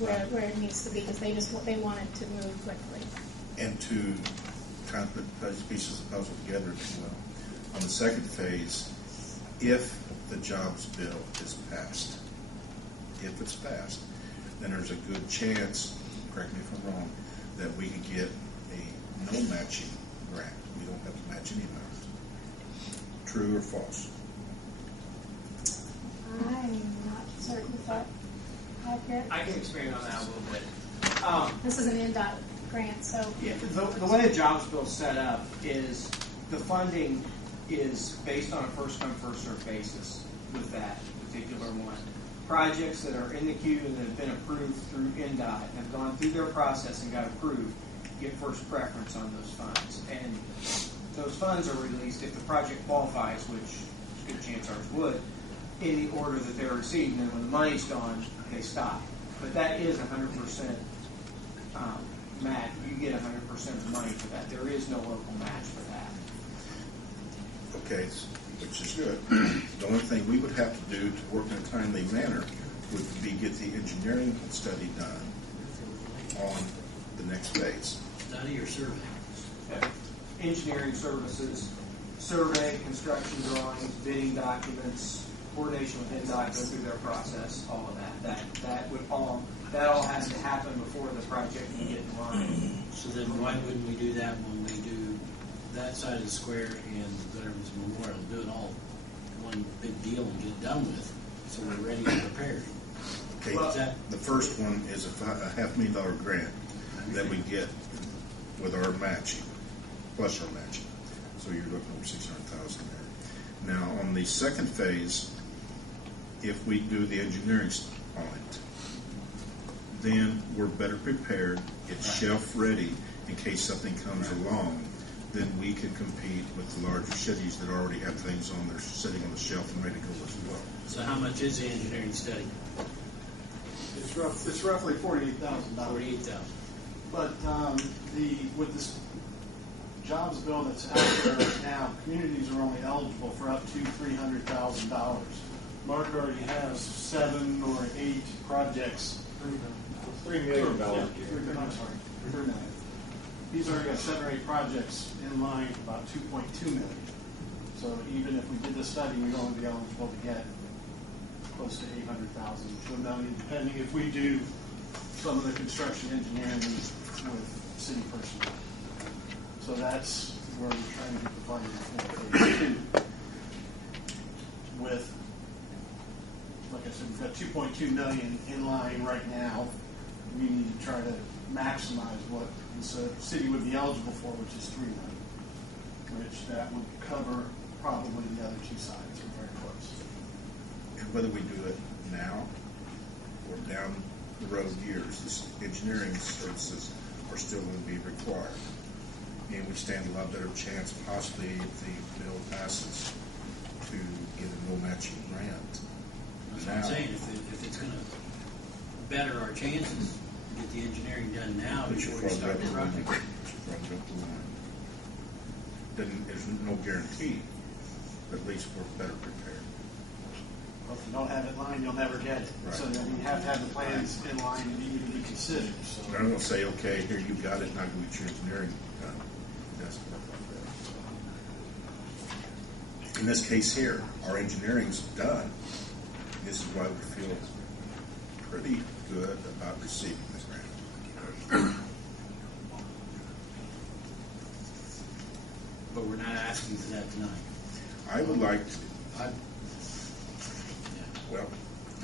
where it needs to be, because they want it to move quickly. And to kind of put those pieces of the puzzle together as well. On the second phase, if the jobs bill is passed, if it's passed, then there's a good chance, correct me if I'm wrong, that we could get a no matching grant. We don't have to match any amount. True or false? I'm not certain if that's accurate. I can expand on that a little bit. This is an NDOT grant, so. Yeah, the way the jobs bill is set up is the funding is based on a first come, first served basis with that particular one. Projects that are in the queue and that have been approved through NDOT, have gone through their process and got approved, get first preference on those funds. And those funds are released if the project qualifies, which a good chance ours would, in the order that they're received. And then when the money's gone, they stop. But that is 100% match. You get 100% of the money for that. There is no local match for that. Okay, which is good. The only thing we would have to do to work in a timely manner would be get the engineering study done on the next phase. Study or survey? Okay. Engineering services, survey, construction drawings, bidding documents, coordination with NDOT, go through their process, all of that. That all has to happen before the project can get in line. So then why wouldn't we do that when we do that side of the square and Veterans Memorial? Do it all one big deal and get it done with, so we're ready and prepared. Okay, Well, the first one is a $500,000 grant that we get with our matching, plus our matching. So you're looking over $600,000 there. Now, on the second phase, if we do the engineering on it, then we're better prepared. It's shelf ready in case something comes along. Then we can compete with the larger cities that already have things on there sitting on the shelf and ready to go as well. So how much is the engineering study? It's roughly $48,000. $48,000. But with this jobs bill that's out there right now, communities are only eligible for up to $300,000. Mark already has 7 or 8 projects. $3 million. Yeah, I'm sorry, $3 million. He's already got 7 or 8 projects in line for about $2.2 million. So even if we did the study, we'd only be eligible to get close to $800,000 to $1 million, depending if we do some of the construction engineering with city personnel. So that's where we're trying to get the funding for phase 2. With, like I said, we've got $2.2 million in line right now. We need to try to maximize what the city would be eligible for, which is $3 million, which that would cover probably the other 2 sides. We're very close. And whether we do it now or down the road years, this engineering services are still going to be required. And we stand a lot better chance, possibly, if the bill passes, to get a no matching grant. That's what I'm saying. If it's going to better our chances, get the engineering done now before we start the project. Then there's no guarantee, but at least we're better prepared. Well, if you don't have it in line, you'll never get it. Right. So then you have to have the plans in line to even be considered. So They're not going to say, okay, here you got it, now go get your engineering done. It doesn't work like that. In this case here, our engineering's done. This is why we feel pretty good about receiving this grant. But we're not asking for that tonight. I would like to, Yeah. well,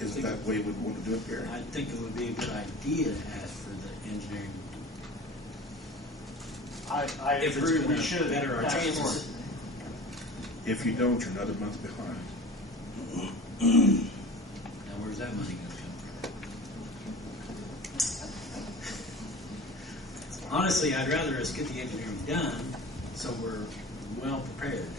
isn't that the way we'd want to do it, Gary? I think it would be a good idea to ask for the engineering. I If it's agree gonna we should better our ask chances. for it. If you don't, you're another month behind. Now, where's that money going to come from? Honestly, I'd rather us get the engineering done so we're well prepared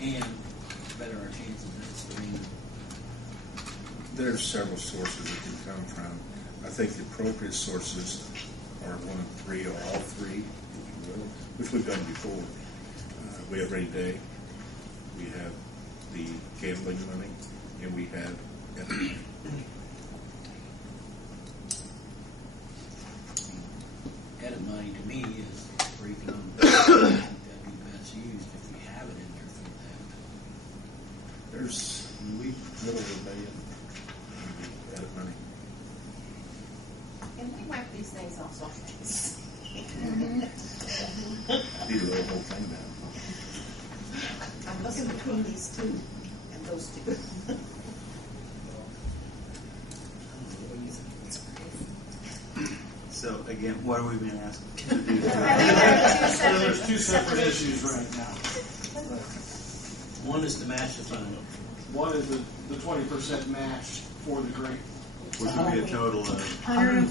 and better our chances. That's the main. There's several sources it can come from. I think the appropriate sources are 1 of 3 or all 3, if you will, which we've done before. We have Rainy Day, we have the gambling money, and we have edit money. Can we wipe these things off sometimes? Need to lay the whole thing down. I'm looking between these two and those two. So again, what are we being asked to do? So there's two separate issues right now. One is to match the fund. One is the 20% match for the grant. Which would be a total of, 104,200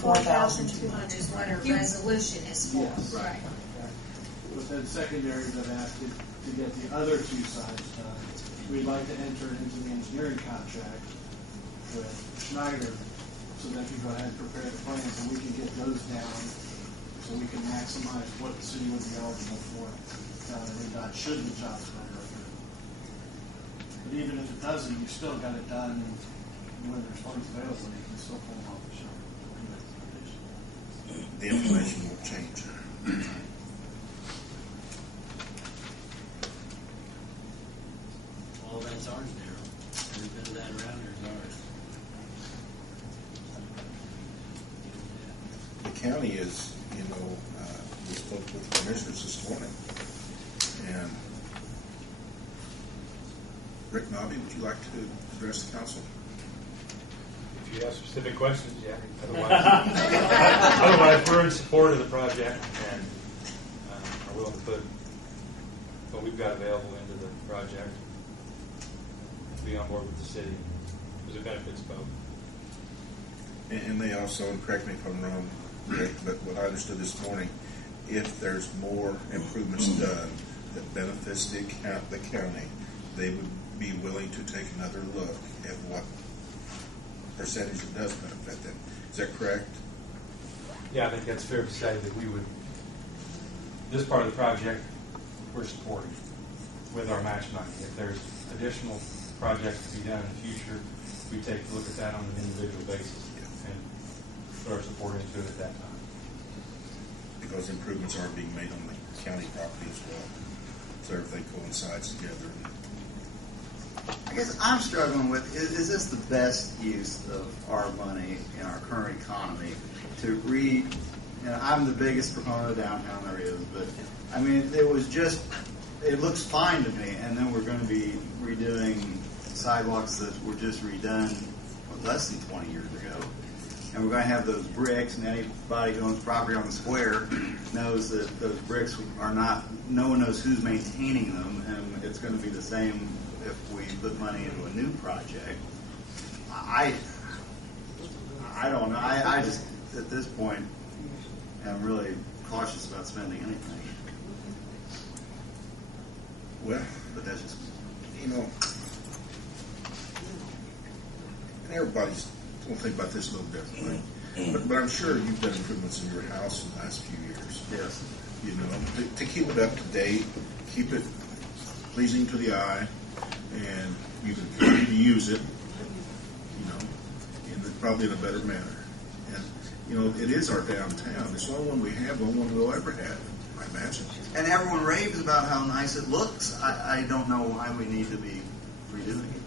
Is what our resolution is for. Yes. Right. But then secondary to that, to get the other two sides done, we'd like to enter into the engineering contract with Schneider so that we go ahead and prepare the plans and we can get those down so we can maximize what the city would be eligible for down in Redot should the jobs go through. But even if it doesn't, you still got it done when there's funds available, you can still pull them off the shelf. The information will change. All that's ours, Darryl. Every bit of that around there is ours. The county is, we spoke with the commissioners this morning, and Rick Nobby, would you like to address the council? If you have specific questions, yeah. Otherwise, we're in support of the project and are willing to put what we've got available into the project. Be on board with the city because it benefits both. And they also, and correct me if I'm wrong, Rick, but what I understood this morning, if there's more improvements done that benefits the county, they would be willing to take another look at what percentage it does benefit them. Is that correct? Yeah, I think that's fair to say that we would, this part of the project, we're supporting with our match money. If there's additional projects to be done in the future, we take a look at that on an individual basis and put our support into it at that time. Because improvements are being made on the county property as well. So everything coincides together. I guess I'm struggling with, is this the best use of our money in our current economy to I'm the biggest proponent of downtown there is, but I mean, it looks fine to me, and then we're going to be redoing sidewalks that were just redone less than 20 years ago. And we're going to have those bricks, and anybody who owns property on the square knows that those bricks are not, no one knows who's maintaining them, and it's going to be the same if we put money into a new project. I don't know. I just, at this point, am really cautious about spending anything. Well, But that's just, and everybody's going to think about this a little differently. But I'm sure you've done improvements in your house in the last few years. yes. To keep it up to date, keep it pleasing to the eye, and you can continue to use it, probably in a better manner. And, it is our downtown. It's the only one we have, the only one we'll ever have, I imagine. And everyone raves about how nice it looks. I don't know why we need to be redoing it.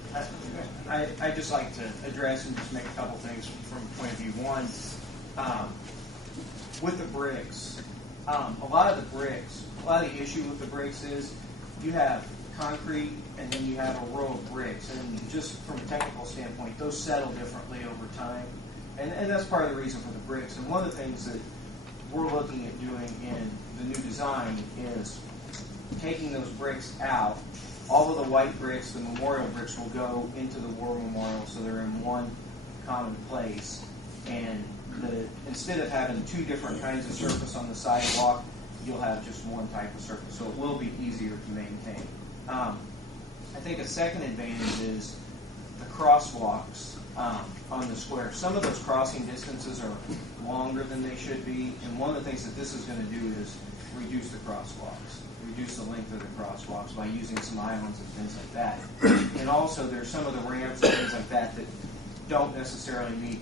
I'd just like to address and just make a couple things from point of view. One, with the bricks, a lot of the issue with the bricks is you have concrete and then you have a row of bricks, and just from a technical standpoint, those settle differently over time, and that's part of the reason for the bricks. And one of the things that we're looking at doing in the new design is taking those bricks out. All of the white bricks, the memorial bricks, will go into the war memorial, so they're in one common place. And instead of having two different kinds of surface on the sidewalk, you'll have just one type of surface, so it will be easier to maintain. I think a second advantage is the crosswalks on the square. Some of those crossing distances are longer than they should be, and one of the things that this is going to do is reduce the crosswalks, reduce the length of the crosswalks by using some islands and things like that. And also there's some of the ramps and things like that that don't necessarily meet